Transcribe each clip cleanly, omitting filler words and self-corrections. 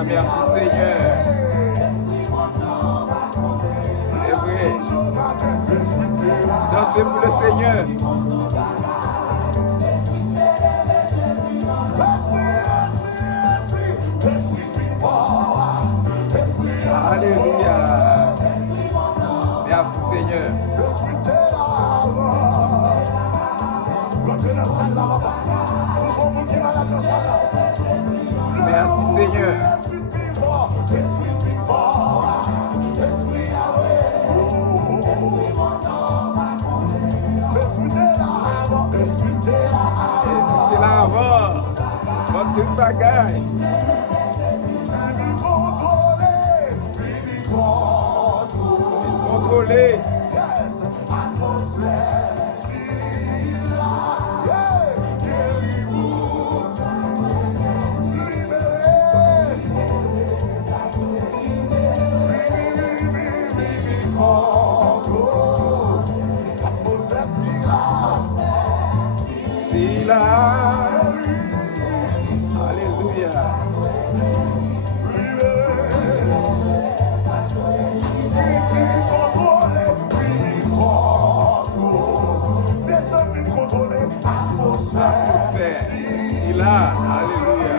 Alléluia, merci Seigneur. C'est vrai. Dansez pour le Seigneur. Alléluia. Merci Seigneur. Merci Seigneur. C'était là avant. Comme toute bagaille. Contrôler. Si là. Alléluia. Atmosphère. Si là. Alléluia.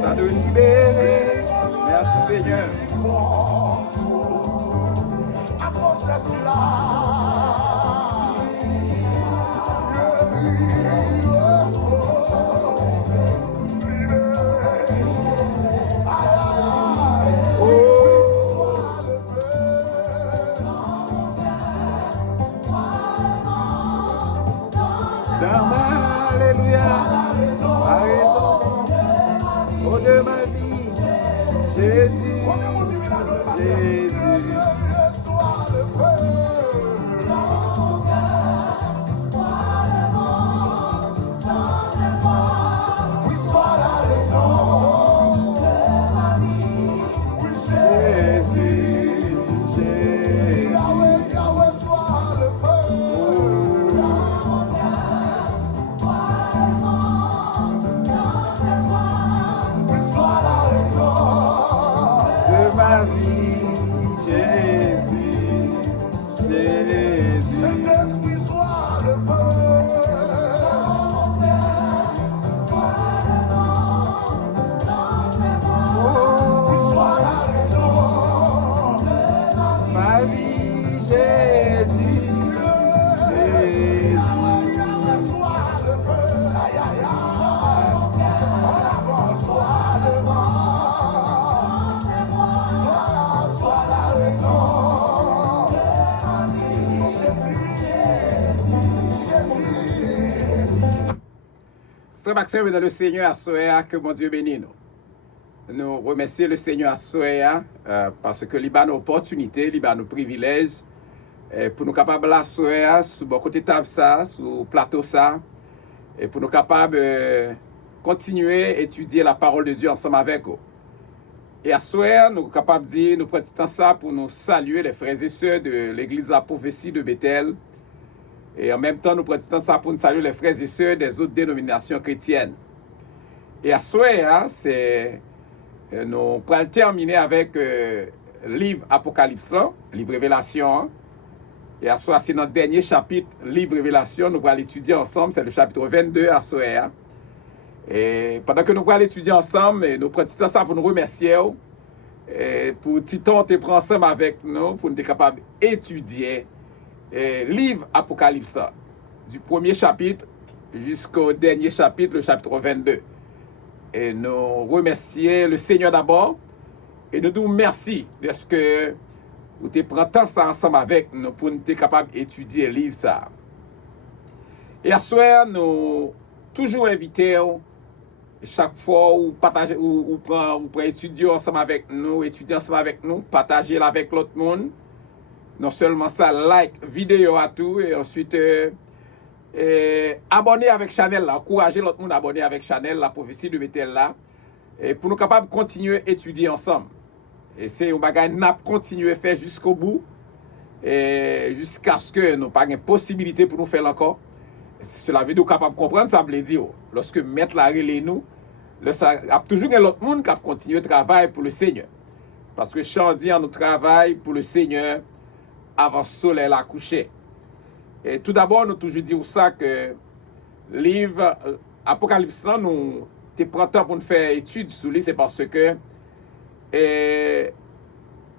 Ça doit libérer. Merci Seigneur. Alléluia, a raison, oh de ma vie, Jésus, Jésus. Frère Maxime, dans le Seigneur à Soya, que mon Dieu bénisse nous. Nous remercions le Seigneur à Soya parce que il a une opportunité, il a un privilège pour nous capables à Soya, sur bon côté table ça, sur le plateau ça, et pour nous capables continuer à étudier la parole de Dieu ensemble avec vous. Et à Soya, nous sommes capables de dire, nous prenons ça pour nous saluer les frères et sœurs de l'église La Prophétie de Bethel. Et en même temps, nous prenons ça pour nous saluer les frères et sœurs des autres dénominations chrétiennes. Et à Soya, nous pourrons terminer avec le livre Apocalypse, livre Révélation. Et à Soya, c'est notre dernier chapitre, livre Révélation. Nous pourrons l'étudier ensemble, c'est le chapitre 22 à Soya. Et pendant que nous pourrons l'étudier ensemble, nous prenons ça pour nous remercier. Et pour Titon, te prend ensemble avec nous pour nous être capables d'étudier livre Apocalypse, du premier chapitre jusqu'au dernier chapitre, le chapitre 22. Et nous remercions le Seigneur d'abord et nous disons merci parce que vous te prenez tant ça ensemble avec nous pour nous être capables d'étudier le livre ça. Et à ce soir, nous toujours inviter chaque fois où partager ou prend étudier ensemble avec nous, partager avec l'autre monde. Non seulement ça, like vidéo à tout et ensuite abonner avec Chanel là, encourager l'autre monde à abonner avec Chanel, la prophétie de Bethel là, et pour nous capables de continuer à étudier ensemble. Et c'est un bagage n'a continuer à faire jusqu'au bout, et jusqu'à ce que nous pas une possibilité pour nous faire encore. Cela veut dire capable de comprendre, ça veut dire, lorsque mettre la relais nous, il y a toujours l'autre monde qui a continué à travailler pour le Seigneur. Parce que Chandy nous travaille pour le Seigneur avant le soleil à coucher. Et tout d'abord, nous toujours dire ça que le livre Apocalypse, nous prenons temps pour nous faire étude sur lui, c'est parce que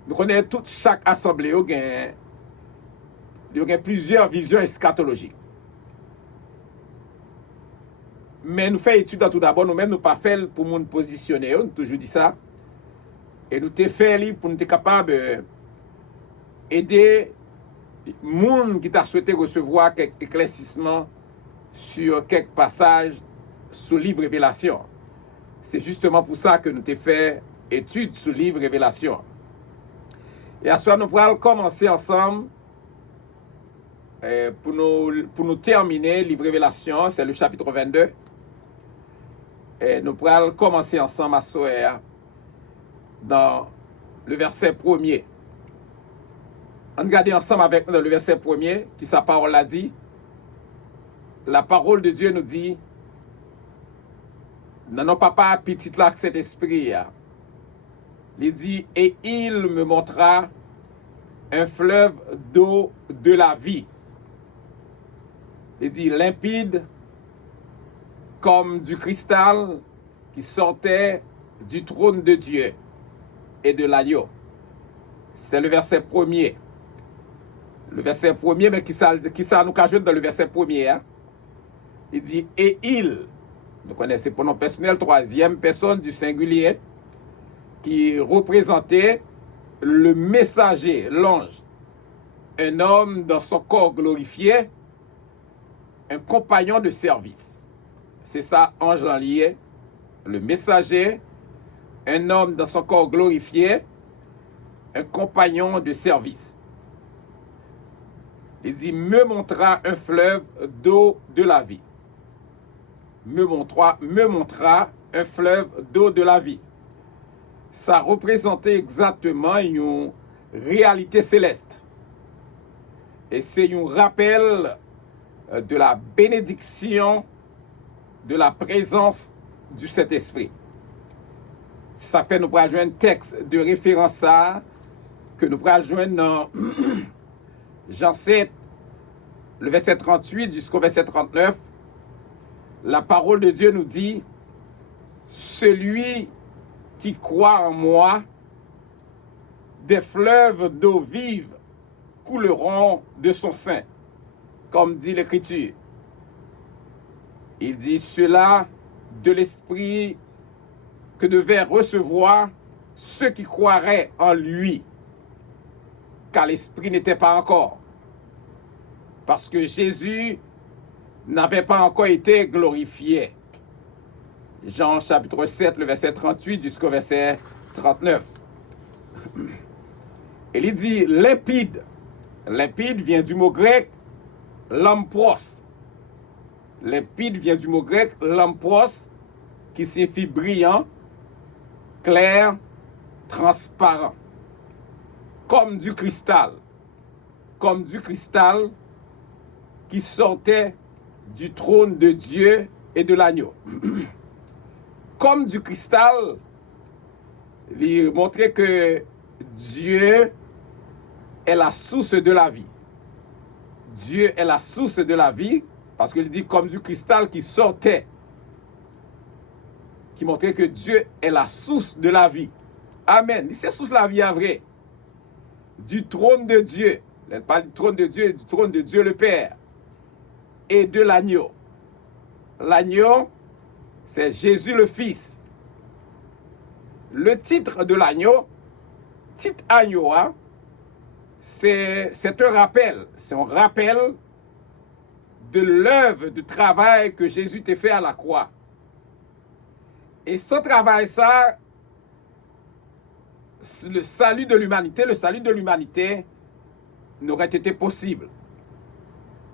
nous connaissons toute chaque assemblée, il y a plusieurs visions eschatologiques. Mais nous faisons étude tout d'abord, nous-mêmes, nous pas fait pour nous positionner, nous toujours dit ça. Et nous t'ai fait pour nous être capables d'aider les gens qui t'a souhaité recevoir quelques éclaircissements sur quelques passages sur le livre Révélation. C'est justement pour ça que nous t'ai fait étude sur le livre Révélation. Et à ce soir, nous pourrons commencer ensemble pour nous terminer le livre Révélation, c'est le chapitre 22. Et nous pourrons commencer ensemble à soir dans le verset 1er. On regarde ensemble avec nous dans le verset 1er, qui sa parole a dit. La parole de Dieu nous dit, non, papa, petit là, cet esprit. Il dit, et il me montra un fleuve d'eau de la vie. Il dit, limpide comme du cristal qui sortait du trône de Dieu et de l'agneau. C'est le verset 1er. Le verset 1er, mais qui ça nous ajoute dans le verset 1er. Hein? Il dit, et il, nous connaissons le pronom personnel, troisième personne du singulier, qui représentait le messager, l'ange, un homme dans son corps glorifié, un compagnon de service. C'est ça, ange en lié, le messager, un homme dans son corps glorifié, un compagnon de service. Il dit, me montra un fleuve d'eau de la vie. Me montra un fleuve d'eau de la vie. Ça représentait exactement une réalité céleste. Et c'est un rappel de la bénédiction, de la présence du Saint-Esprit. Ça fait nous pourrons joindre un texte de référence à que nous pourrons joindre dans Jean 7, le verset 38 jusqu'au verset 39. La parole de Dieu nous dit, celui qui croit en moi, des fleuves d'eau vive couleront de son sein, comme dit l'Écriture. Il dit cela de l'Esprit que devaient recevoir ceux qui croiraient en lui, car l'Esprit n'était pas encore. Parce que Jésus n'avait pas encore été glorifié. Jean chapitre 7, le verset 38 jusqu'au verset 39. Et il dit limpide. Limpide vient du mot grec lampros. Limpide vient du mot grec lampros, qui signifie brillant, clair, transparent. Comme du cristal. Comme du cristal qui sortait du trône de Dieu et de l'agneau. Comme du cristal, il montrait que Dieu est la source de la vie. Dieu est la source de la vie, parce qu'il dit comme du cristal qui sortait, qui montrait que Dieu est la source de la vie. Amen. C'est source de la vie, à vrai. Du trône de Dieu. Elle parle du trône de Dieu le Père. Et de l'agneau. L'agneau, c'est Jésus le Fils. Le titre de l'agneau, titre agneau, hein, c'est un rappel. C'est un rappel de l'œuvre, du travail que Jésus t'a fait à la croix. Et sans travail, ça, le salut de l'humanité n'aurait été possible.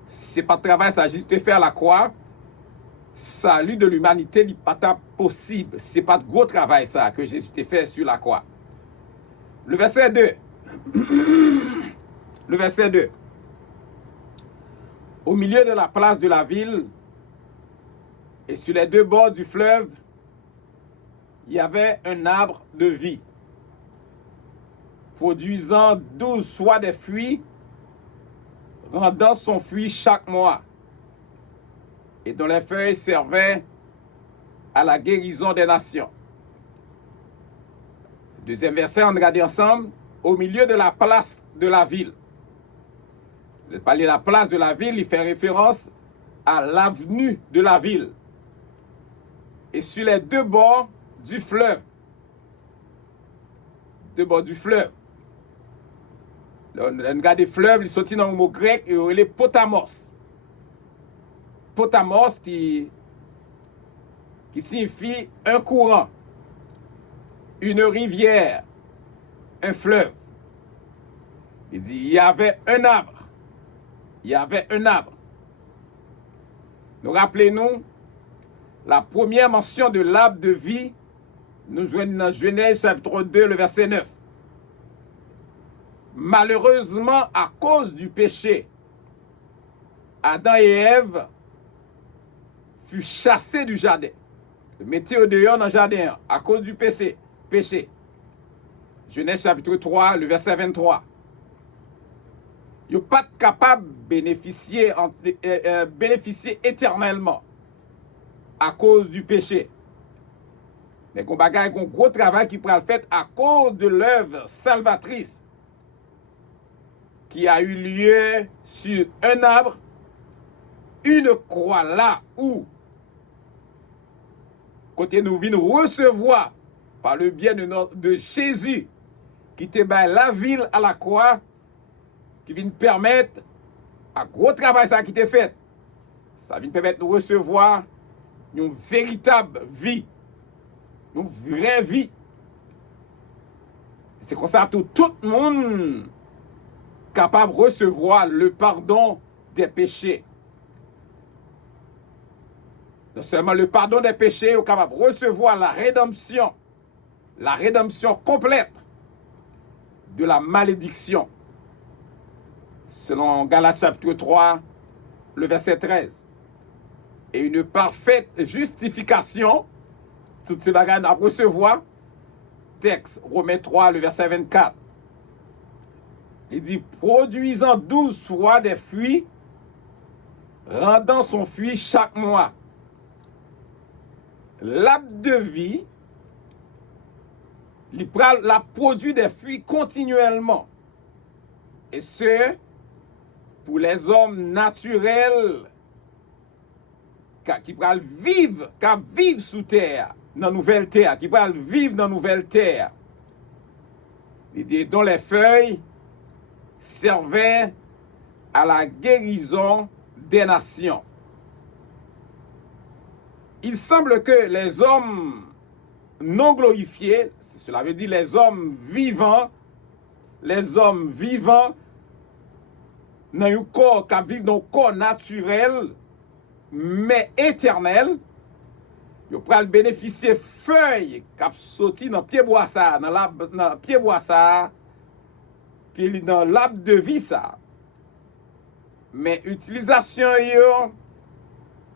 c'est pas de travail, ça juste fait à la croix. Salut de l'humanité n'est pas possible. C'est pas de gros travail ça que Jésus t'a fait sur la croix. Le verset 2. Le verset 2. Au milieu de la place de la ville et sur les deux bords du fleuve, il y avait un arbre de vie, produisant 12 fois des fruits, rendant son fruit chaque mois, et dont les feuilles servaient à la guérison des nations. Deuxième verset, on regarde ensemble. Au milieu de la place de la ville. Le parler de la place de la ville, il fait référence à l'avenue de la ville. Et sur les deux bords du fleuve. Deux bords du fleuve. On regarde des fleuves, ils sont dans le mot grec, et il est potamos. Potamos qui signifie un courant, une rivière, un fleuve. Il dit, il y avait un arbre. Il y avait un arbre. Nous rappelons-nous, la première mention de l'arbre de vie, nous joignons dans Genèse chapitre 2, le verset 9. Malheureusement, à cause du péché, Adam et Ève furent chassés du jardin. Mettez au dehors dans le jardin à cause du péché. Genèse chapitre 3, le verset 23. Ils ne sont pas capables de bénéficier éternellement à cause du péché. Mais il y a un gros travail qui prend le fait à cause de l'œuvre salvatrice qui a eu lieu sur un arbre, une croix là où, côté nous venons recevoir par le bien de Jésus, qui te bat la ville à la croix, qui vient permettre, à gros travail ça qui t'est fait, ça vient permettre de recevoir une véritable vie, une vraie vie. C'est comme ça que tout le monde capable de recevoir le pardon des péchés. Non seulement le pardon des péchés, on est capable de recevoir la rédemption complète de la malédiction. Selon Galates chapitre 3, le verset 13. Et une parfaite justification, toutes ces bagages à recevoir. Texte, Romains 3, le verset 24. Il dit, produisant 12 fois des fruits, rendant son fruit chaque mois. L'arbre de vie, il produit des fruits continuellement. Et ce, pour les hommes naturels qui peuvent vivre sous terre, dans la nouvelle terre, qui peuvent vivre dans la nouvelle terre. Il dit, dont les feuilles servaient à la guérison des nations. Il semble que les hommes non glorifiés, cela veut dire les hommes vivants dans un corps qui vit dans un corps naturel, mais éternel, ils peuvent bénéficier de feuilles qui sortent dans le pied bois ça, dans le pied bois ça, puis dans l'arbre de vie ça. Mais utilisation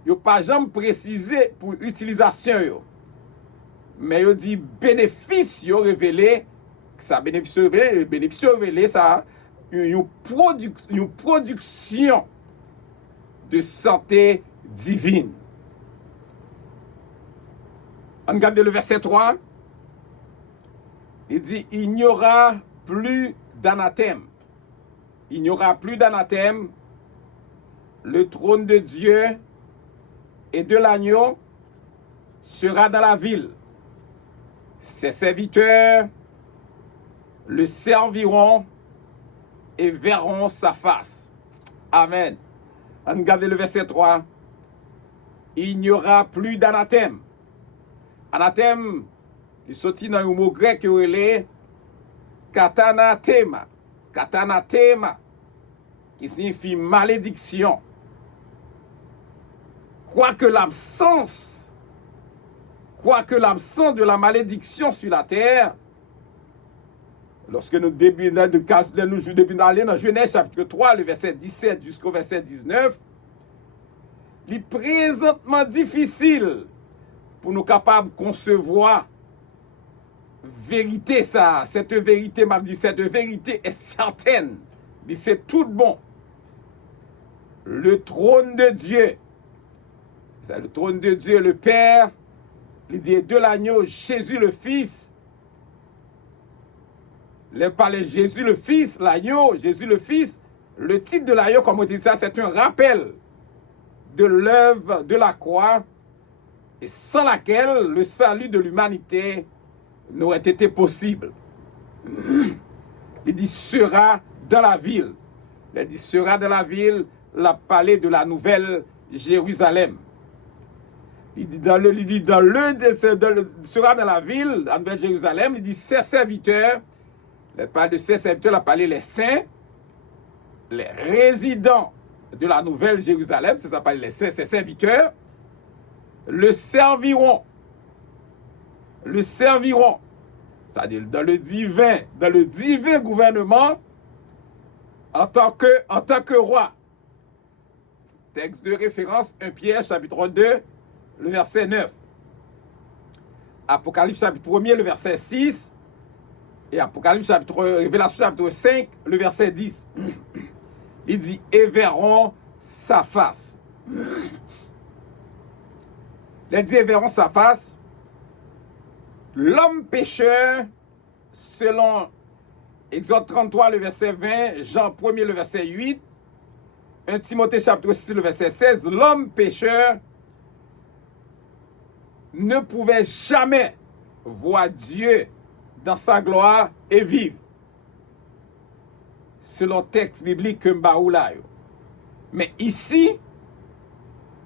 yo pas jamais précisé pour utilisation yo. Mais yo dit bénéfice yo révélé, ça bénéfice révélé ça une production de santé divine. On regarde le verset 3. Il dit, il n'y aura plus d'anathème. Il n'y aura plus d'anathème. Le trône de Dieu et de l'agneau sera dans la ville. Ses serviteurs le serviront et verront sa face. Amen. On regarde le verset 3. Il n'y aura plus d'anathème. Anathème, il sortit dans un mot grec qui est katanathema. Katanathema, qui signifie malédiction. Quoique l'absence de la malédiction sur la terre, lorsque nous débutons d'aller dans Genèse chapitre 3, le verset 17 jusqu'au verset 19, il est présentement difficile pour nous capables de concevoir vérité ça. Cette vérité m'a dit, cette vérité est certaine. C'est tout bon. Le trône de Dieu, c'est le trône de Dieu, le Père, il dit de l'agneau, Jésus le Fils. Il parlait Jésus le Fils, l'agneau, Jésus le Fils. Le titre de l'agneau, comme on dit ça, c'est un rappel de l'œuvre de la croix, et sans laquelle le salut de l'humanité n'aurait été possible. Il dit sera dans la ville. Il dit sera dans la ville, la palais de la nouvelle Jérusalem. Il dit sera dans la ville, la nouvelle Jérusalem. Il dit ses serviteurs. Il parle de ses serviteurs, il a parlé les saints, les résidents de la nouvelle Jérusalem, ça s'appelle ses serviteurs, le serviront. Le serviront. C'est-à-dire dans le divin gouvernement en tant que roi. Texte de référence 1 Pierre chapitre 2, le verset 9. Apocalypse chapitre 1, le verset 6. Et Révélation chapitre 5, le verset 10. Il dit, et verront sa face. Il dit, et verront sa face. L'homme pécheur, selon Exode 33, le verset 20, Jean 1, le verset 8, 1 Timothée chapitre 6, le verset 16, l'homme pécheur ne pouvait jamais voir Dieu dans sa gloire et vivre. Selon le texte biblique que Mbaoula. Mais ici,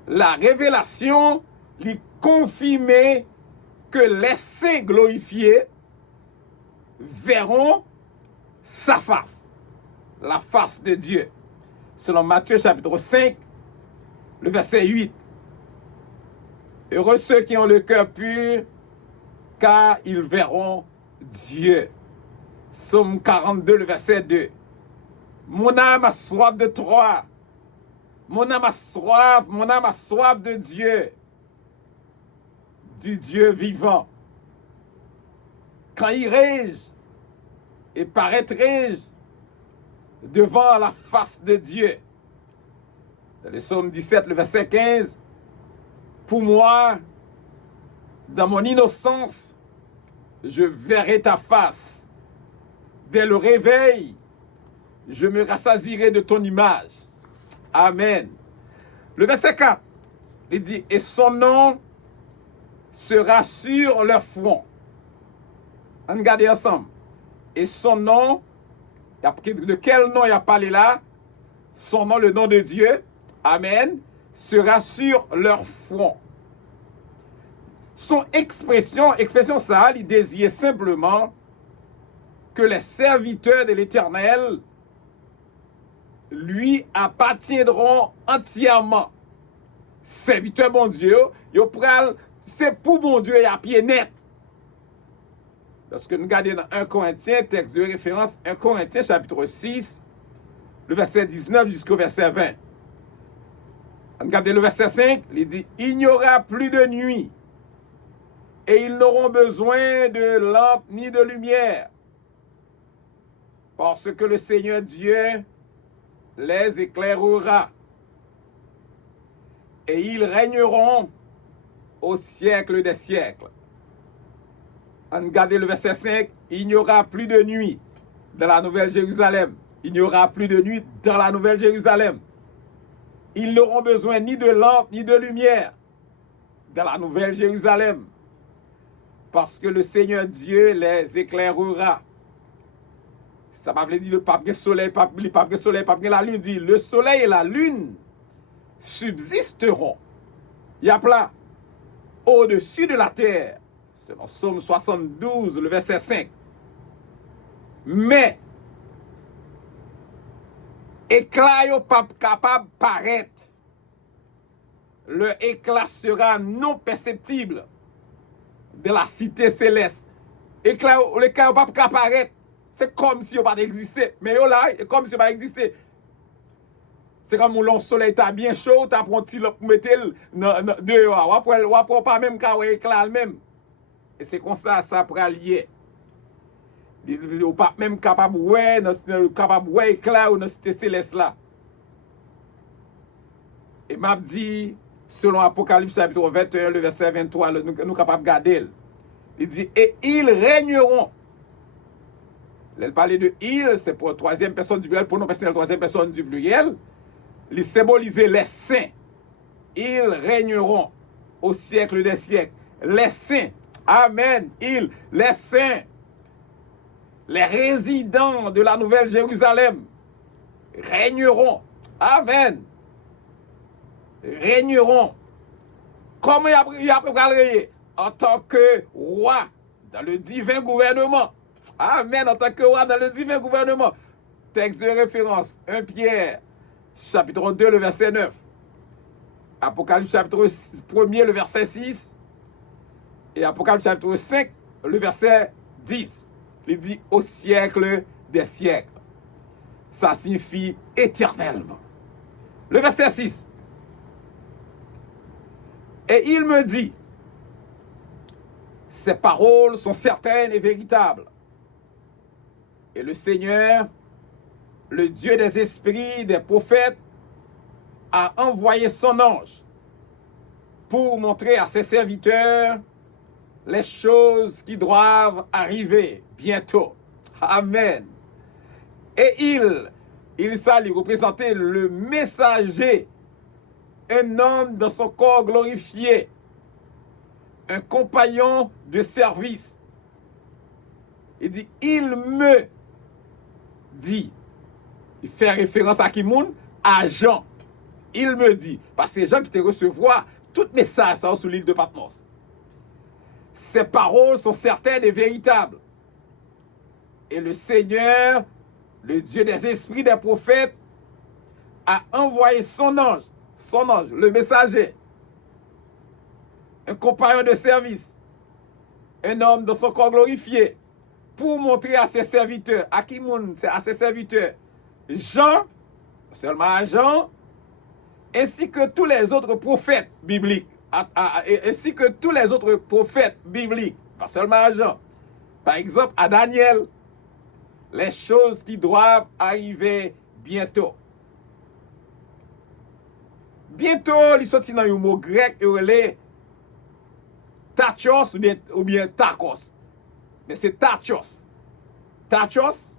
la révélation lui confirmait que les saints glorifiés verront sa face, la face de Dieu. Selon Matthieu chapitre 5, le verset 8. Heureux ceux qui ont le cœur pur, car ils verront Dieu. Psaume 42, le verset 2. Mon âme a soif de toi. Mon âme a soif de Dieu. Du Dieu vivant. Quand irai-je et paraîtrai-je devant la face de Dieu? Dans le psaume 17, le verset 15. Pour moi, dans mon innocence, je verrai ta face. Dès le réveil, je me rassasierai de ton image. Amen. Le verset 4, il dit, et son nom sera sur leur front. On regarde ensemble. Et son nom, de quel nom il a parlé là? Son nom, le nom de Dieu, amen, sera sur leur front. Son expression ça, il désignait simplement que les serviteurs de l'Éternel lui appartiendront entièrement. Serviteurs bon Dieu, c'est pour bon Dieu et à pied net. Lorsque nous regardons dans 1 Corinthiens, texte de référence, 1 Corinthiens chapitre 6, le verset 19 jusqu'au verset 20. Regardez le verset 5, il dit, il n'y aura plus de nuit, et ils n'auront besoin de lampe ni de lumière, parce que le Seigneur Dieu les éclairera, et ils régneront au siècle des siècles. Regardez le verset 5, il n'y aura plus de nuit dans la Nouvelle Jérusalem. Il n'y aura plus de nuit dans la Nouvelle Jérusalem. Ils n'auront besoin ni de lampe ni de lumière dans la Nouvelle Jérusalem, parce que le Seigneur Dieu les éclairera. Ça m'a dit le pape de soleil, pape de soleil, pape de la lune, dit le soleil et la lune subsisteront. Il y a plat au-dessus de la terre. C'est dans Psaume 72, le verset 5. Mais éclat yo pas capable paraître leur éclat sera non perceptible de la cité céleste. Éclat, l'éclat va pas apparaître. C'est comme si on pas existé. Mais là, c'est comme si on pas existé. C'est comme le soleil t'a bien chaud, t'as pris un petit pour mettre dehors. Ou après pas même qu'à éclat même. Et c'est comme ça pourra lier. Ou pas même capable ouais éclat ou dans cité céleste là. Et m'a dit selon Apocalypse chapitre 21 le verset 23 nous capable garder. Il dit et ils régneront. Elle parlait de il, c'est pour troisième personne du pluriel, pour non personnel troisième personne du pluriel. Il symbolisait les saints. Ils régneront au siècle des siècles. Les saints. Amen. Ils, les saints. Les résidents de la Nouvelle Jérusalem régneront. Amen. Régneront. Comment il a préparé en tant que roi dans le divin gouvernement. Amen. En tant que roi dans le divin gouvernement. Texte de référence 1 Pierre chapitre 2 le verset 9. Apocalypse chapitre 1er le verset 6. Et Apocalypse chapitre 5 le verset 10. Il dit au siècle des siècles. Ça signifie éternellement. Le verset 6. Et il me dit, ces paroles sont certaines et véritables. Et le Seigneur, le Dieu des esprits, des prophètes, a envoyé son ange pour montrer à ses serviteurs les choses qui doivent arriver bientôt. Amen. Et il s'allait représenter le messager, un homme dans son corps glorifié, un compagnon de service. Il dit, il me dit, il fait référence à qui moun? À Jean. Il me dit, parce que c'est Jean qui te recevoir tout message sur l'île de Patmos. Ces paroles sont certaines et véritables. Et le Seigneur, le Dieu des esprits des prophètes, a envoyé son ange, le messager, un compagnon de service, un homme dans son corps glorifié, pour montrer à ses serviteurs, à qui moun, à ses serviteurs, Jean, seulement à Jean, ainsi que tous les autres prophètes bibliques, ainsi que tous les autres prophètes bibliques, pas seulement à Jean, par exemple à Daniel, les choses qui doivent arriver bientôt. Bientôt, il sortit dans un mot grec, il est tachos ou bien tachos. Mais c'est tachos. Tachos,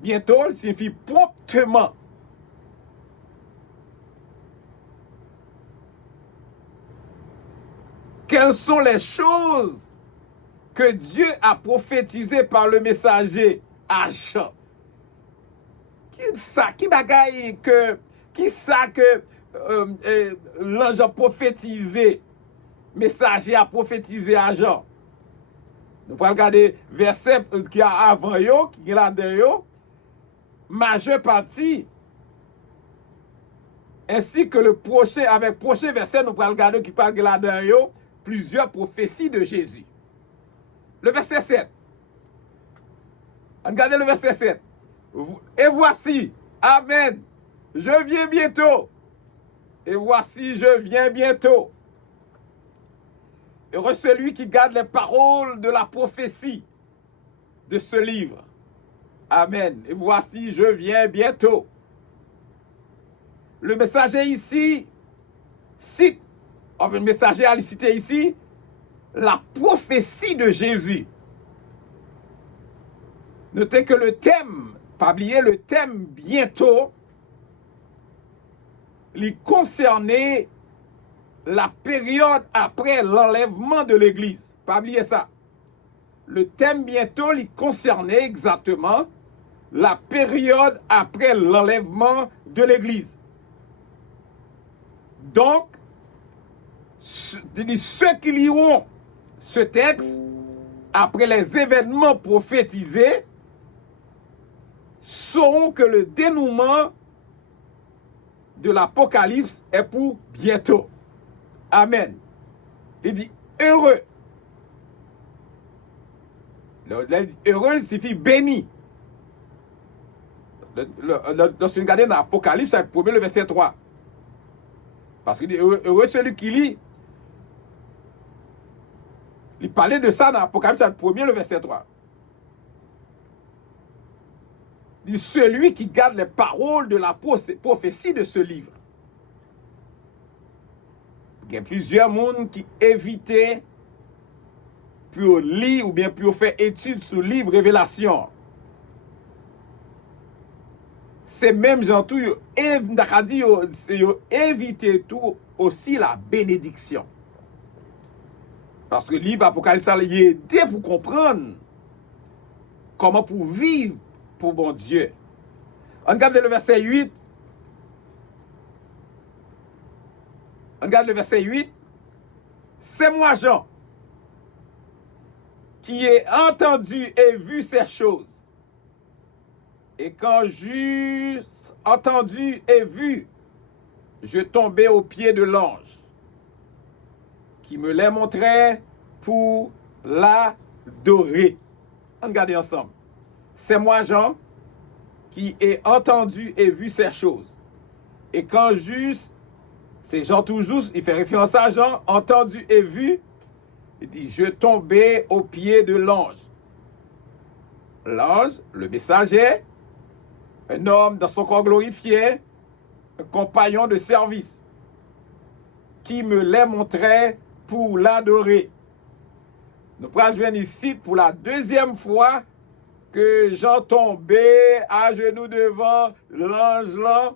bientôt, signifie promptement. Quelles sont les choses que Dieu a prophétisées par le messager à Jean? Qui bagaille que l'ange a prophétisé, messager a prophétisé à Jean? Nous pouvons regarder verset qui a avant yo, qui est là dedans, majeure partie, ainsi que le prochain, avec prochain verset, nous pouvons regarder qui parle là dedans, plusieurs prophéties de Jésus. Le verset 7. Regardez le verset 7. Et voici, Amen, je viens bientôt. Et voici, je viens bientôt. Heureux celui qui garde les paroles de la prophétie de ce livre. Amen. Et voici, je viens bientôt. Le messager ici cite, le messager a cité ici, la prophétie de Jésus. Notez que le thème, pas oublier le thème bientôt, il concernait la période après l'enlèvement de l'Église. Pas oublier ça. Le thème bientôt, il concernait exactement la période après l'enlèvement de l'Église. Donc, ceux qui liront ce texte après les événements prophétisés sauront que le dénouement de l'Apocalypse est pour bientôt. Amen. Il dit heureux. Heureux signifie béni. Lorsque vous regardez dans l'Apocalypse, c'est le verset 3. Parce qu'il dit heureux celui qui lit. Il parlait de ça dans l'Apocalypse, c'est le verset 3. Il dit celui qui garde les paroles de la prophétie de ce livre. Il y a plusieurs mondes qui évitaient pour lire ou bien pour faire étude sur le livre Révélation. C'est même gens tout éviter tout aussi la bénédiction. Parce que le livre Apocalypse il est aidé pour comprendre comment pour vivre pour bon Dieu. On regarde le verset 8. On regarde le verset 8. C'est moi, Jean, qui ai entendu et vu ces choses. Et quand j'eus entendu et vu, je tombais aux pieds de l'ange, qui me les montrait pour l'adorer. Regardez ensemble. C'est moi, Jean, qui ai entendu et vu ces choses. Et quand juste, c'est Jean toujours, il fait référence à Jean, entendu et vu, il dit, je tombais aux pieds de l'ange. L'ange, le messager, un homme dans son corps glorifié, un compagnon de service, qui me les montrait pour l'adorer. Nous prenons ici pour la deuxième fois que Jean tombait à genoux devant l'ange là,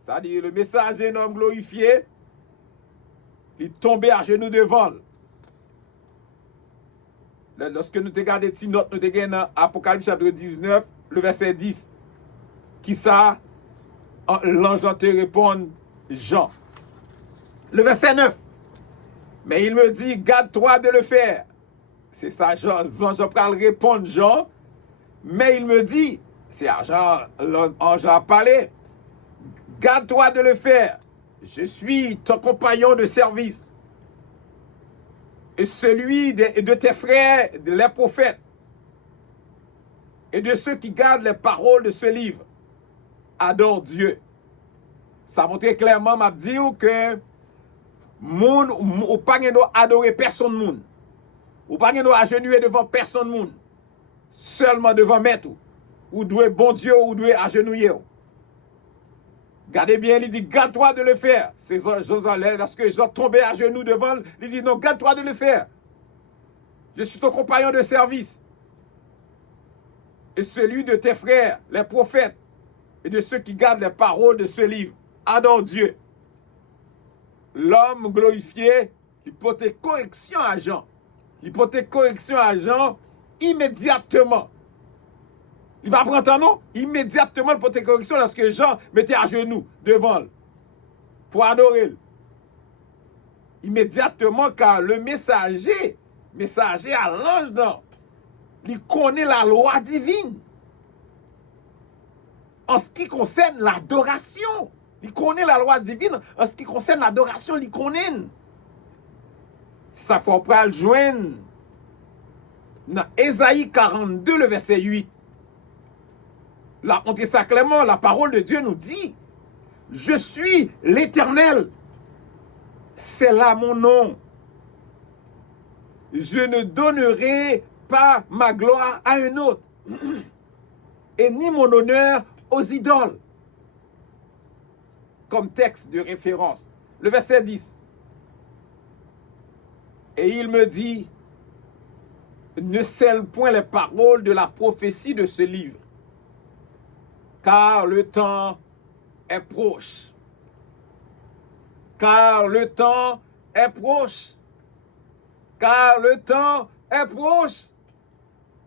c'est-à-dire le messager, un homme glorifié, il tombait à genoux devant. Lorsque nous regardons ici, nous regardons dans Apocalypse chapitre 19, le verset 10, qui ça, l'ange te répond, Jean. Le verset 9, mais il me dit, garde-toi de le faire. C'est ça, Jean peut répondre, Jean, mais il me dit, c'est l'ange a parlé, garde-toi de le faire. Je suis ton compagnon de service. Et celui de tes frères, les prophètes, et de ceux qui gardent les paroles de ce livre, adore Dieu. Ça montre clairement, m'a dit que moun ou pas adorer personne moun. Ou pas agenouiller devant personne moun. Seulement devant maître. Ou doit bon Dieu ou doit agenouiller. Gardez bien, il dit, garde-toi de le faire. C'est lorsque Jean tombait à genoux devant, il dit, non, garde-toi de le faire. Je suis ton compagnon de service. Et celui de tes frères, les prophètes, et de ceux qui gardent les paroles de ce livre. Adore Dieu. L'homme glorifié, il portait correction à Jean. Il portait correction à Jean immédiatement. Il va prendre un nom, immédiatement, il portait correction lorsque Jean mettait à genoux devant pour adorer. Immédiatement, car le messager à l'ange, il connaît la loi divine. En ce qui concerne l'adoration, il connaît la loi divine. En ce qui concerne l'adoration, il connaît. Ça faut pas le joindre dans Ésaïe 42, le verset 8. Là, on dit ça clairement, la parole de Dieu nous dit, je suis l'Éternel, c'est là mon nom. Je ne donnerai pas ma gloire à un autre, et ni mon honneur aux idoles. Comme texte de référence. Le verset 10. Et il me dit, ne scelle point les paroles de la prophétie de ce livre, car le temps est proche. Car le temps est proche. Car le temps est proche.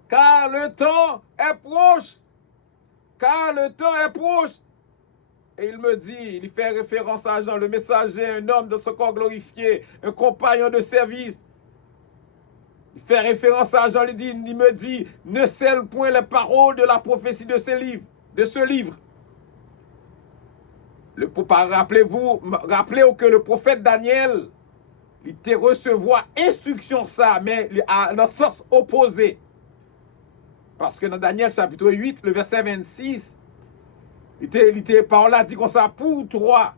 Car le temps est proche. Car le temps est proche. Et il me dit, il fait référence à Jean, le messager, un homme de ce corps glorifié, un compagnon de service. Il fait référence à Jean, il me dit, ne scelle point les paroles de la prophétie de ce livre. Rappelez-vous que le prophète Daniel, il était recevoir instruction ça, mais dans le sens opposé. Parce que dans Daniel chapitre 8, le verset 26, Parole a dit comme ça, pour toi,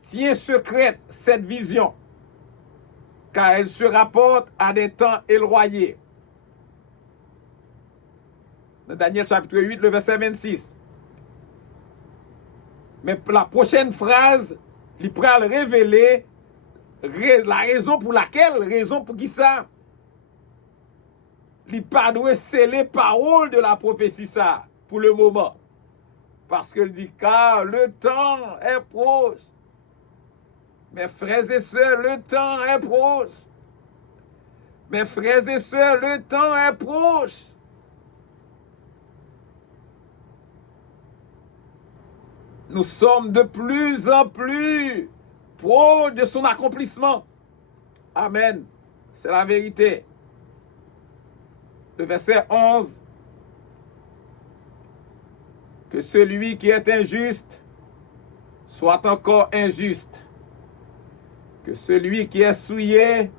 tiens secrète cette vision, car elle se rapporte à des temps éloignés. Dans Daniel chapitre 8, le verset 26. Mais la prochaine phrase, il pourra le révéler la raison pour qui ça, il pas doit sceller parole de la prophétie ça, pour le moment. Parce qu'il dit, car le temps est proche. Mes frères et sœurs, le temps est proche. Mes frères et sœurs, le temps est proche. Nous sommes de plus en plus proches de son accomplissement. Amen. C'est la vérité. Le verset 11. Que celui qui est injuste soit encore injuste. Que celui qui est souillé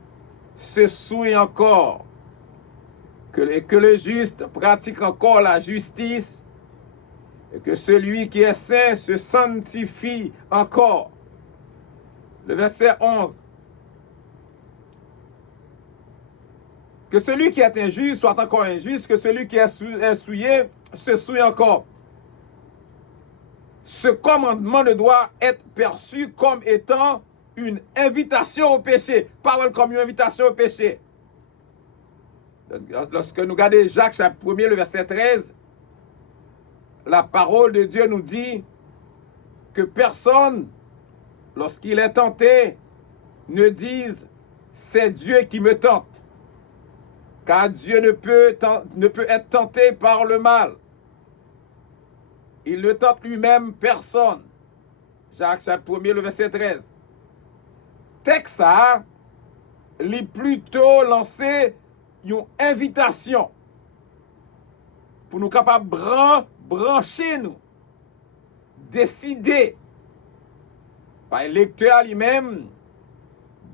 se souille encore. Que le juste pratique encore la justice. Et que celui qui est saint se sanctifie encore. Le verset 11. Que celui qui est injuste soit encore injuste, que celui qui est souillé se souille encore. Ce commandement ne doit être perçu comme étant une invitation au péché. Parole comme une invitation au péché. Lorsque nous regardons Jacques chapitre 1, le verset 13, la parole de Dieu nous dit que personne, lorsqu'il est tenté, ne dise « c'est Dieu qui me tente ». Car Dieu ne peut être tenté par le mal. Il ne tente lui-même personne. Jacques chapitre 1, le verset 13. Texte ça, il plutôt lancé une invitation pour nous capables brancher nous, décider. Par le lecteur lui-même,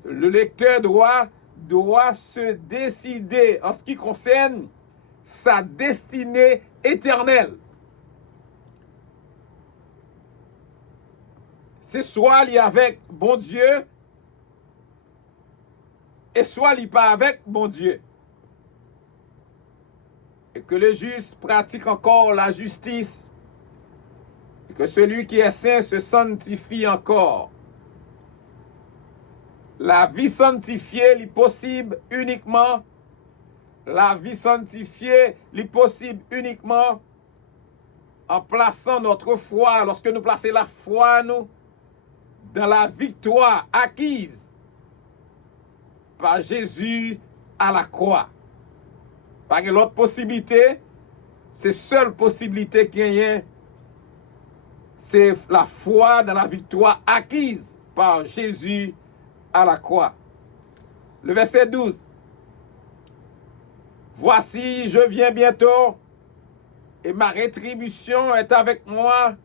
le lecteur doit se décider en ce qui concerne sa destinée éternelle. C'est soit il est avec bon Dieu, et soit il n'est pas avec bon Dieu. Et que le juste pratique encore la justice, et que celui qui est saint se sanctifie encore. La vie sanctifiée est possible uniquement. La vie sanctifiée est possible uniquement en plaçant notre foi, lorsque nous plaçons la foi, nous, dans la victoire acquise par Jésus à la croix. Par l'autre possibilité, c'est seule possibilité qu'il y ait, c'est la foi dans la victoire acquise par Jésus à la croix. Le verset 12. Voici, je viens bientôt, et ma rétribution est avec moi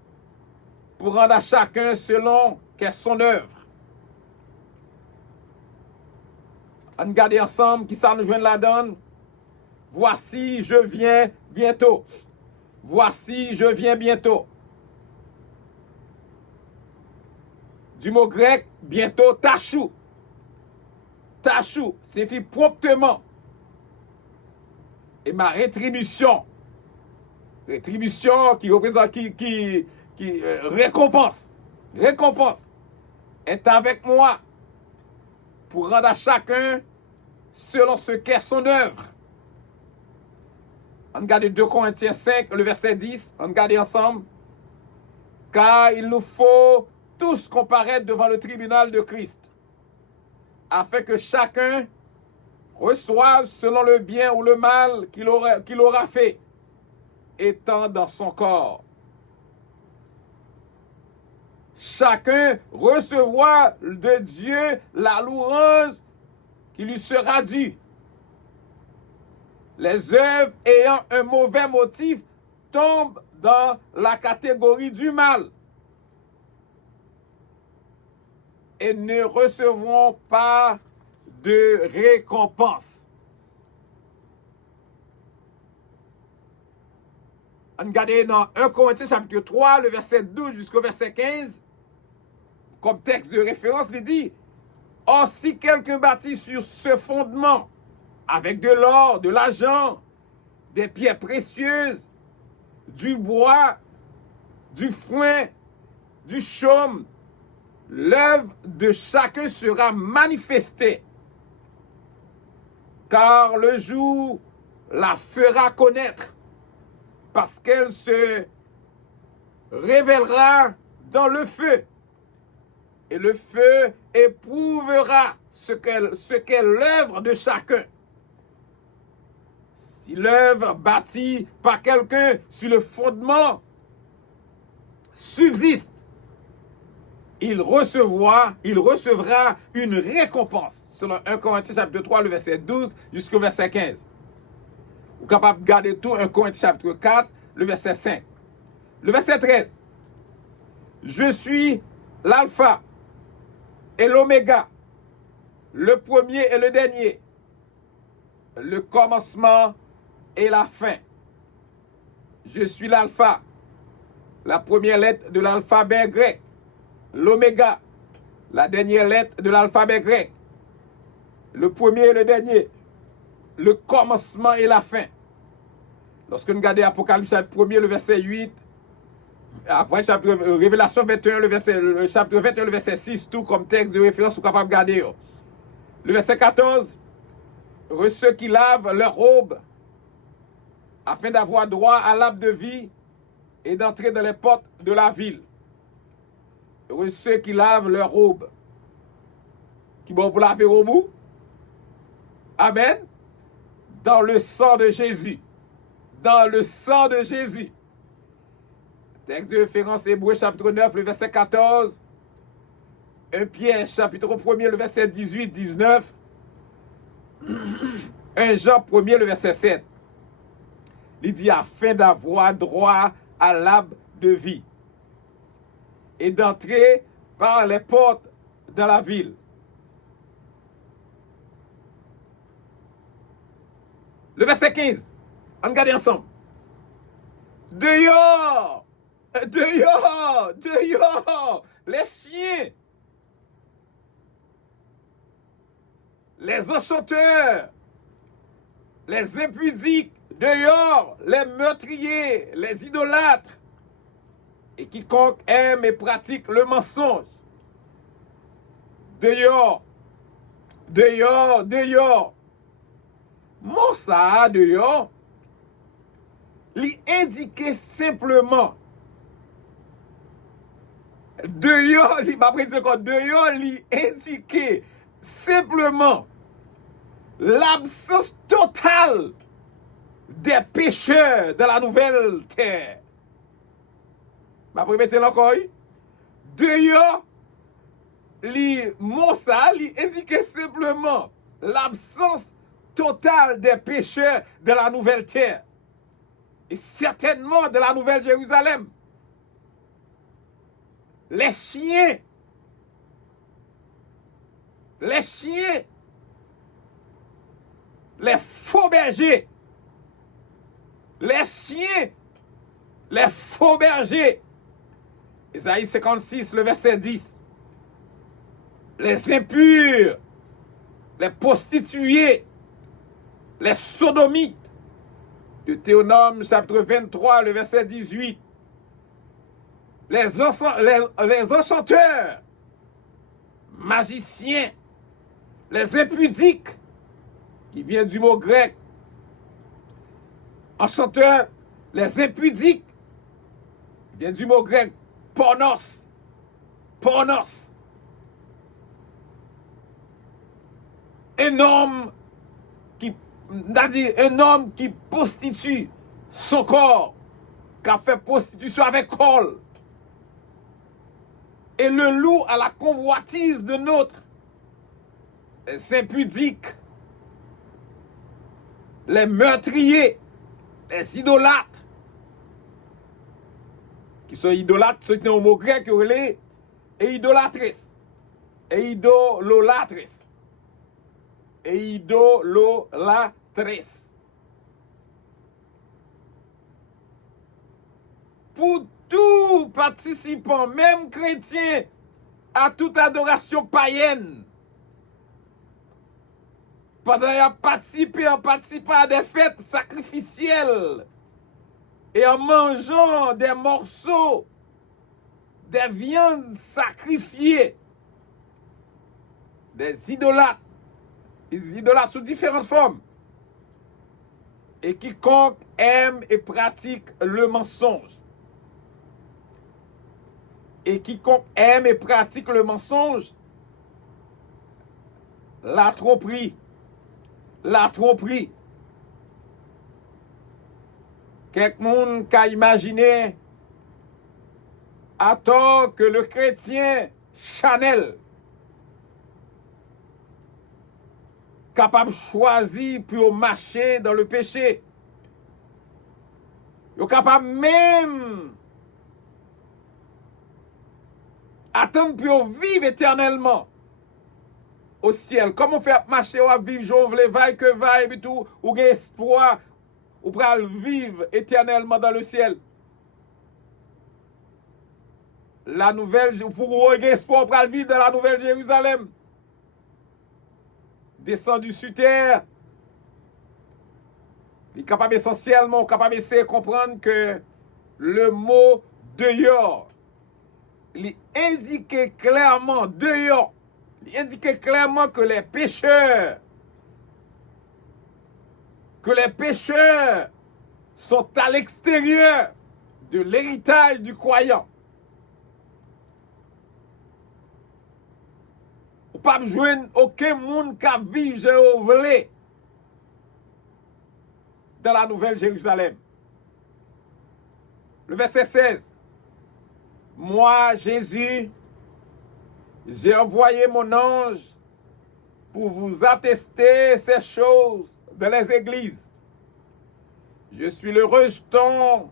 pour rendre à chacun selon qu'est son œuvre. On regarde ensemble qui ça nous joint la donne. Voici, je viens bientôt. Voici, je viens bientôt. Du mot grec, bientôt, tachou. Tachou signifie promptement. Et ma rétribution. Rétribution qui représente, récompense. Récompense. Est avec moi. Pour rendre à chacun selon ce qu'est son œuvre. On regarde 2 Corinthiens 5, le verset 10. On regarde ensemble. Car il nous faut tous comparaître devant le tribunal de Christ, afin que chacun reçoive selon le bien ou le mal qu'il aura fait, étant dans son corps. Chacun recevra de Dieu la louange qui lui sera due. Les œuvres ayant un mauvais motif tombent dans la catégorie du mal. et ne recevront pas de récompense. On regarde dans 1 Corinthiens chapitre 3, le verset 12 jusqu'au verset 15, comme texte de référence, il dit, « Or, si quelqu'un bâtit sur ce fondement, avec de l'or, de l'argent, des pierres précieuses, du bois, du foin, du chaume, l'œuvre de chacun sera manifestée, car le jour la fera connaître, parce qu'elle se révélera dans le feu, et le feu éprouvera ce qu'est l'œuvre de chacun. Si l'œuvre bâtie par quelqu'un sur le fondement subsiste, il recevra une récompense. Selon 1 Corinthiens chapitre 3, le verset 12 jusqu'au verset 15. Vous êtes capable de garder tout 1 Corinthiens chapitre 4, le verset 5. Le verset 13. Je suis l'alpha et l'oméga, le premier et le dernier, le commencement et la fin. Je suis l'alpha, la première lettre de l'alphabet grec, l'oméga, la dernière lettre de l'alphabet grec, le premier et le dernier, le commencement et la fin. Lorsque nous regardons Apocalypse chapitre 1, le verset 8, après Révélation 21, le chapitre 21, le verset 6, tout comme texte de référence, vous êtes capable de garder. Le verset 14, ceux qui lavent leurs robes afin d'avoir droit à l'arbre de vie et d'entrer dans les portes de la ville. Heureux ceux qui lavent leurs robes. Qui vont pour laver au bout? Amen. Dans le sang de Jésus. Dans le sang de Jésus. Texte de référence Hébreux chapitre 9, le verset 14. 1 Pierre chapitre 1, le verset 18-19. 1 Jean 1, le verset 7. Il dit afin d'avoir droit à l'arbre de vie et d'entrer par les portes de la ville. Le verset 15, on regarde ensemble. Dehors, dehors, dehors, les chiens, les enchanteurs, les impudiques, dehors, les meurtriers, les idolâtres, et quiconque aime et pratique le mensonge. Dehors, dehors, dehors. Mon ça, dehors, lui indiquait simplement. Dehors, dehors, lui indiquait simplement l'absence totale des pécheurs de la nouvelle terre. Je vais répéter encore. Dehors, Moussa indiquait simplement l'absence totale des pécheurs de la nouvelle terre. Et certainement de la nouvelle Jérusalem. Les chiens, les faux bergers, les chiens, les faux bergers. Isaïe 56, le verset 10. Les impurs, les prostituées, les sodomites. Deutéronome chapitre 23, le verset 18. Les enchanteurs, magiciens, les impudiques, qui vient du mot grec. Enchanteurs, les impudiques, qui vient du mot grec pornos. Pornos. Un homme qui prostitue son corps, qui a fait prostitution avec col, et le loue à la convoitise de notre, les impudiques, les meurtriers, les idolâtres, qui sont idolâtres, c'est un mot grec et idolâtresses. et idololatres. Et idololatres. Pour tout participant, même chrétien, à toute adoration païenne, pendant qu'il a participé, en participant à des fêtes sacrificielles et en mangeant des morceaux, des viandes sacrifiées, des idolâtres sous différentes formes. Et quiconque aime et pratique le mensonge. Et quiconque aime et pratique le mensonge, la tromperie. Quelqu'un qui a imaginé à tort que le chrétien Chanel capable de choisir pour marcher dans le péché. Il est capable même attendre pour vivre éternellement au ciel. Comment faire marcher ou vivre, j'ouvre les vailles que vaille et tout, ou gain espoir, ou pour vivre éternellement dans le ciel. La nouvelle, pour gain espoir, pour vivre dans la nouvelle Jérusalem. Descendu sur terre. Il est capable essentiellement, capable d'essayer de comprendre que le mot dehors, il indique clairement dehors, il indique clairement que les pécheurs sont à l'extérieur de l'héritage du croyant. Ou pas joindre aucun monde qui vit Jéhovah dans la nouvelle Jérusalem. Le verset 16. Moi, Jésus, j'ai envoyé mon ange pour vous attester ces choses dans les églises. Je suis le rejeton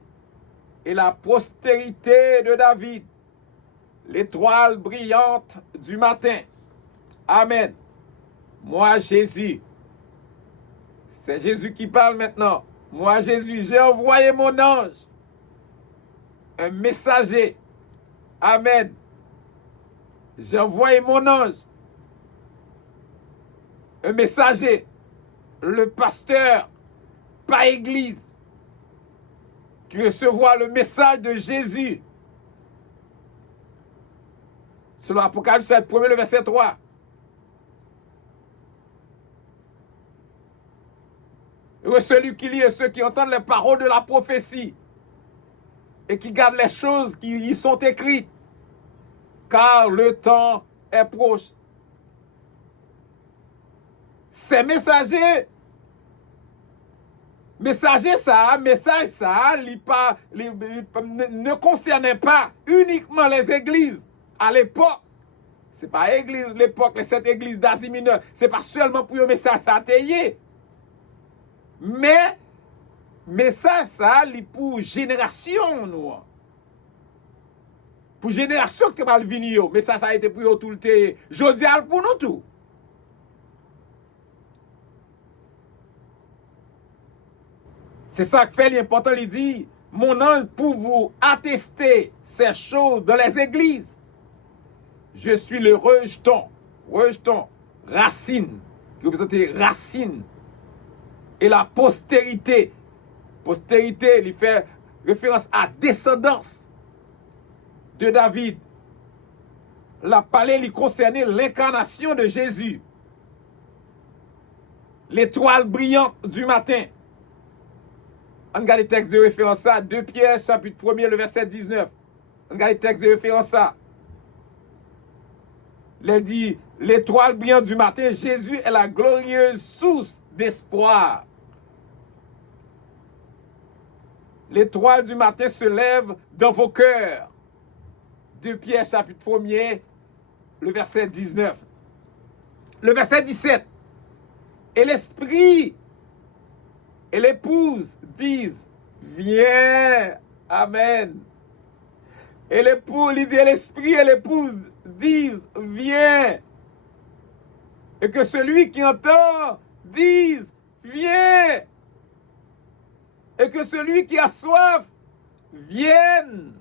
et la postérité de David, l'étoile brillante du matin. Amen. Moi, Jésus, c'est Jésus qui parle maintenant. Moi, Jésus, j'ai envoyé mon ange, un messager. Amen. J'ai envoyé mon ange, un messager, le pasteur, pas église, qui recevra le message de Jésus. Selon Apocalypse 1, le verset 3. Et celui qui lit et ceux qui entendent les paroles de la prophétie et qui gardent les choses qui y sont écrites, car le temps est proche. Ces messagers ça, ne concernait pas uniquement les églises à l'époque. C'est pas église l'époque, les 7 églises d'Asie mineure, c'est pas seulement pour le message ça atteigné. Mais message ça, pour génération nous. Pour génération qui va venir, mais ça a été pour eux tout le temps. Je dis pour nous tout. C'est ça qui fait l'important, il dit, mon ange pour vous attester ces choses dans les églises. Je suis le rejeton, racine, qui représente racine, et la postérité. Postérité, il fait référence à descendance de David. La parole lui concernait l'incarnation de Jésus. L'étoile brillante du matin. On regarde le texte de référence ça, 2 Pierre, chapitre 1er, le verset 19. On regarde le texte de référence ça. Il dit, l'étoile brillante du matin, Jésus est la glorieuse source d'espoir. L'étoile du matin se lève dans vos cœurs. 2 Pierre, chapitre 1er, le verset 19. Le verset 17. Et l'esprit et l'épouse disent, viens, amen. Et l'épouse, l'idée, l'esprit et l'épouse disent, viens, Et que celui qui entend dise, viens. Et que celui qui a soif vienne.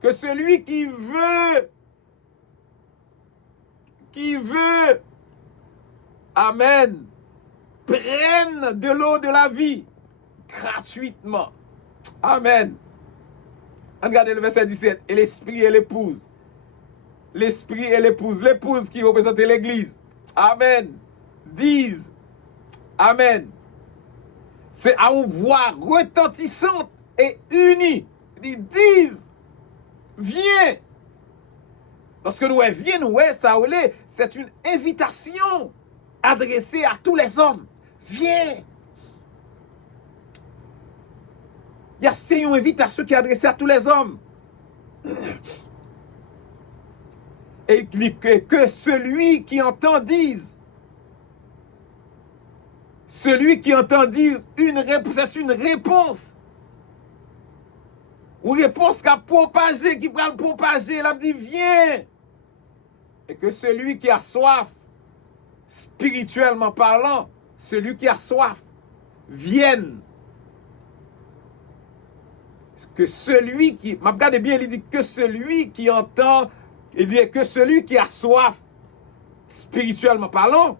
Que celui qui veut, amen, prenne de l'eau de la vie gratuitement. Amen. Regardez le verset 17. Et l'esprit et l'épouse. L'esprit et l'épouse. L'épouse qui représentait l'église. Amen. Disent. Amen. C'est à une voix retentissante et unie. Ils disent. Viens. Lorsque nous viens, ça c'est une invitation adressée à tous les hommes. Viens. C'est une invitation qui est adressée à tous les hommes. Et que celui qui entend dise. Celui qui entend dise c'est une réponse. Une réponse qui a propagé, qui va le propager. Il a dit, viens. Et que celui qui a soif, spirituellement parlant, celui qui a soif, vienne. Que celui qui, regardez bien, il dit que celui qui entend, il dit que celui qui a soif, spirituellement parlant,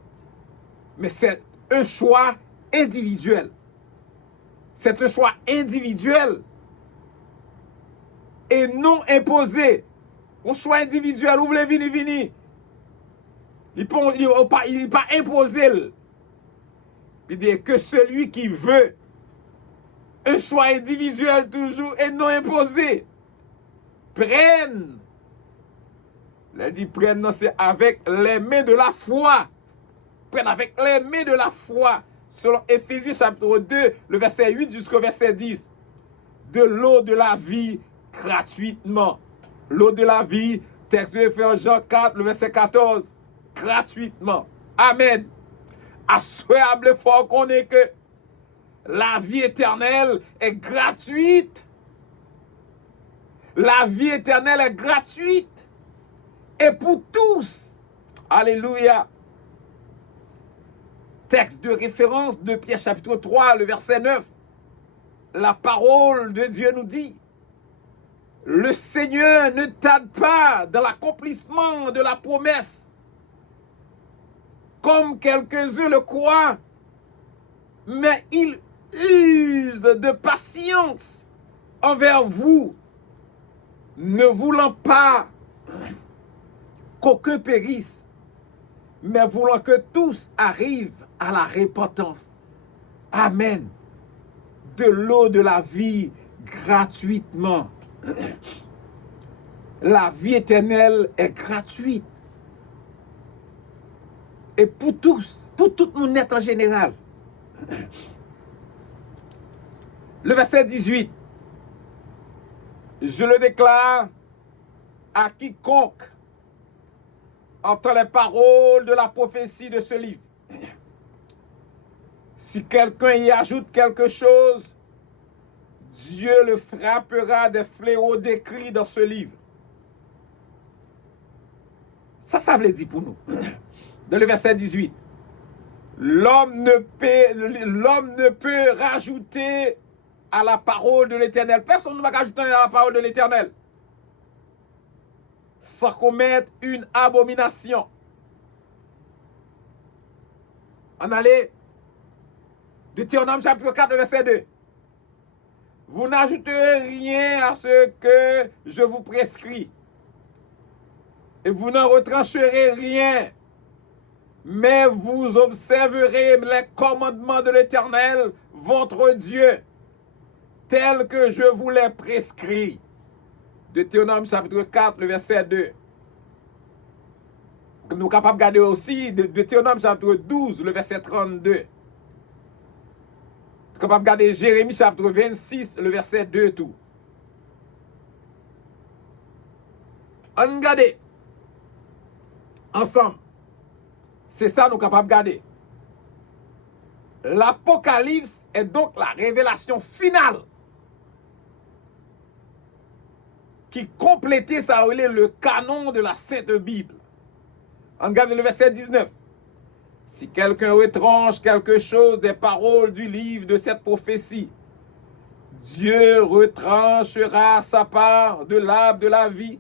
mais c'est un choix individuel. C'est un choix individuel et non imposé. Un choix individuel, vous voulez venir. Il n'est pas imposé. Il dit que celui qui veut, un choix individuel toujours et non imposé, prenne. Il dit prenne, c'est avec les mains de la foi. Prenne avec les mains de la foi. Selon Éphésiens chapitre 2, le verset 8 jusqu'au verset 10. De l'eau de la vie gratuitement. L'eau de la vie, texte de Éphésiens 4, le verset 14. Gratuitement. Amen. Assoyable fort qu'on est que la vie éternelle est gratuite. La vie éternelle est gratuite. Et pour tous. Alléluia. Texte de référence de Pierre chapitre 3, le verset 9. La parole de Dieu nous dit, le Seigneur ne tarde pas dans l'accomplissement de la promesse, comme quelques-uns le croient, mais il use de patience envers vous, ne voulant pas qu'aucun périsse, mais voulant que tous arrivent à la repentance. Amen. De l'eau de la vie gratuitement. La vie éternelle est gratuite. Et pour tous, pour tout le monde net en général. Le verset 18. Je le déclare à quiconque entend les paroles de la prophétie de ce livre. Si quelqu'un y ajoute quelque chose, Dieu le frappera des fléaux décrits dans ce livre. Ça veut dire pour nous. Dans le verset 18. L'homme ne peut rajouter à la parole de l'Éternel. Personne ne va rajouter à la parole de l'Éternel sans commettre une abomination. On allait Deutéronome chapitre 4, verset 2. Vous n'ajouterez rien à ce que je vous prescris. Et vous n'en retrancherez rien. Mais vous observerez les commandements de l'Éternel, votre Dieu, tels que je vous les prescris. Deutéronome chapitre 4, le verset 2. Nous sommes capables de regarder aussi Deutéronome chapitre 12, le verset 32. Nous sommes capables de regarder Jérémie chapitre 26, le verset 2 tout. On regarde ensemble. C'est ça nous sommes capables de regarder. L'Apocalypse est donc la révélation finale qui complétait ça, le canon de la Sainte Bible. On regarde le verset 19. Si quelqu'un retranche quelque chose des paroles du livre de cette prophétie, Dieu retranchera sa part de l'arbre de la vie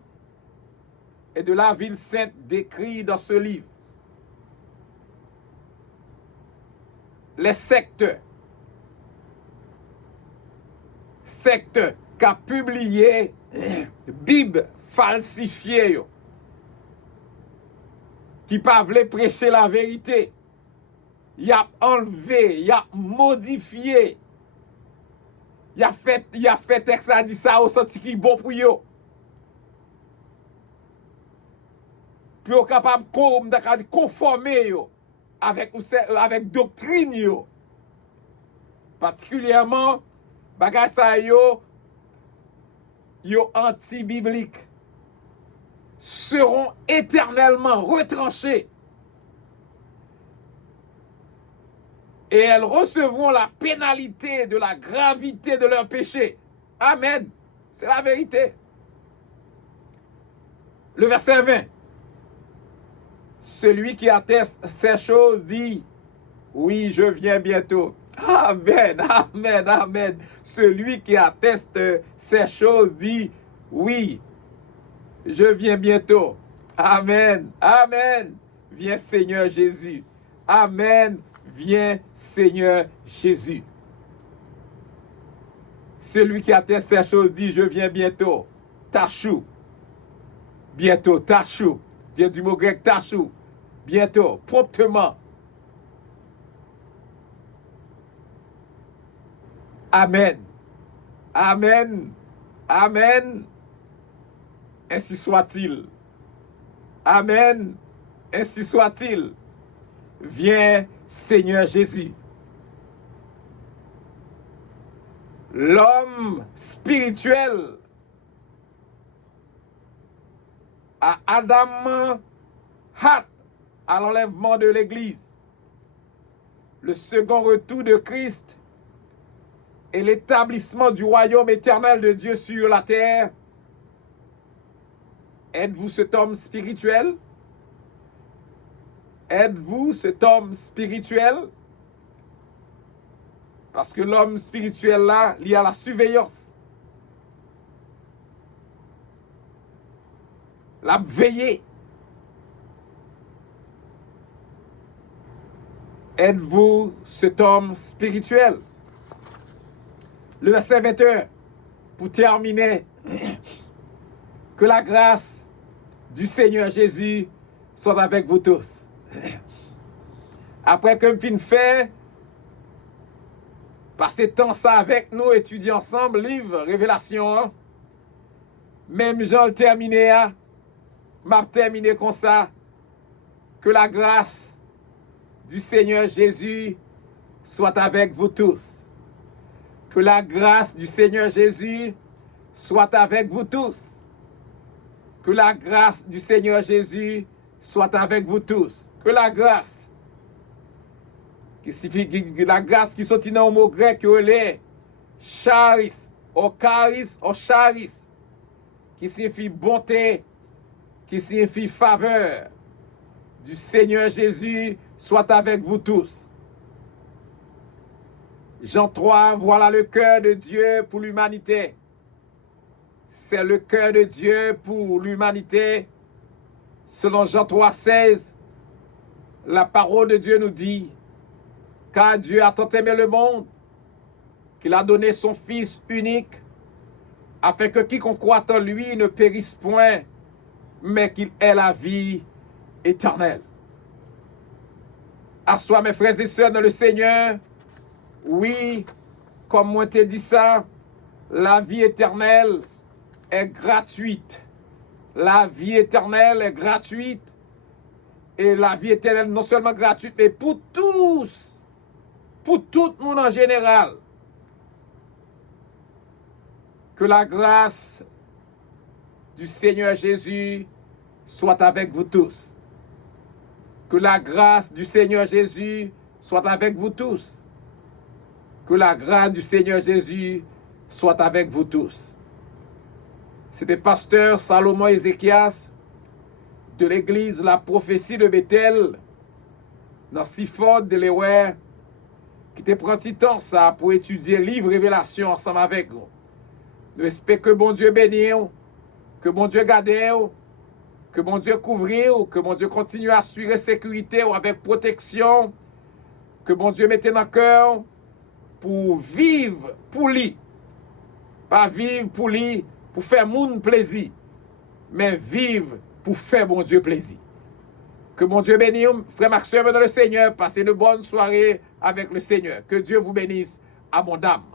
et de la ville sainte décrite dans ce livre. Les sectes qui ont publié Bible falsifiée, qui ne peuvent prêcher la vérité, il a enlevé, il a modifié, il a fait texte à dire ça au senti qui est bon pour eux. Puis on est capable de conformer avec doctrine yo. Particulièrement bagay sa yo anti-biblique seront éternellement retranchés et elles recevront la pénalité de la gravité de leur péché. Amen. C'est la vérité. Le verset 20. Celui qui atteste ces choses dit, oui, je viens bientôt. Amen, amen, amen. Celui qui atteste ces choses dit, oui, je viens bientôt. Amen, amen. Viens Seigneur Jésus. Amen, viens Seigneur Jésus. Celui qui atteste ces choses dit, je viens bientôt. Tachou. Bientôt, tachou. Vient du mot grec tachou. Bientôt, promptement. Amen. Amen. Amen. Ainsi soit-il. Amen. Ainsi soit-il. Viens, Seigneur Jésus. L'homme spirituel a Adam hâte à l'enlèvement de l'Église. Le second retour de Christ et l'établissement du royaume éternel de Dieu sur la terre. Êtes-vous cet homme spirituel? Êtes-vous cet homme spirituel? Parce que l'homme spirituel là, il y a la surveillance. La veillée. Êtes-vous cet homme spirituel? Le verset 21, pour terminer, que la grâce du Seigneur Jésus soit avec vous tous. Après que je fait, passer temps ça avec nous, étudier ensemble, livre, Révélation 1, même Jean le terminé, m'a terminé comme ça, que la grâce du Seigneur Jésus soit avec vous tous. Que la grâce du Seigneur Jésus soit avec vous tous. Que la grâce du Seigneur Jésus soit avec vous tous. Que la grâce, la grâce qui sortit dans le mot grec, charis, ou charis, qui signifie bonté, qui signifie faveur, du Seigneur Jésus soit avec vous tous. Jean 3, voilà le cœur de Dieu pour l'humanité. C'est le cœur de Dieu pour l'humanité. Selon Jean 3, 16, la parole de Dieu nous dit, car Dieu a tant aimé le monde, qu'il a donné son Fils unique, afin que quiconque croit en lui ne périsse point, mais qu'il ait la vie éternelle. À soi, mes frères et sœurs dans le Seigneur, oui, comme moi t'ai dit ça, la vie éternelle est gratuite. La vie éternelle est gratuite. Et la vie éternelle non seulement gratuite, mais pour tous. Pour tout le monde en général. Que la grâce du Seigneur Jésus soit avec vous tous. Que la grâce du Seigneur Jésus soit avec vous tous. Que la grâce du Seigneur Jésus soit avec vous tous. C'était pasteur Salomon Ézéchias de l'église La Prophétie de Bethel dans si fort de l'ewe, qui te prend si temps ça pour étudier livre révélation ensemble avec vous. Nous espérons que bon Dieu bénisse, que bon Dieu garde, que bon Dieu couvre, que bon Dieu continue à assurer sécurité avec protection, que bon Dieu mette dans le cœur pour vivre pour lui. Pas vivre pour lui, pour faire moun plaisir, mais vivre pour faire bon Dieu plaisir. Que mon Dieu bénisse, frère Maxime dans le Seigneur, passez une bonne soirée avec le Seigneur. Que Dieu vous bénisse abondamment.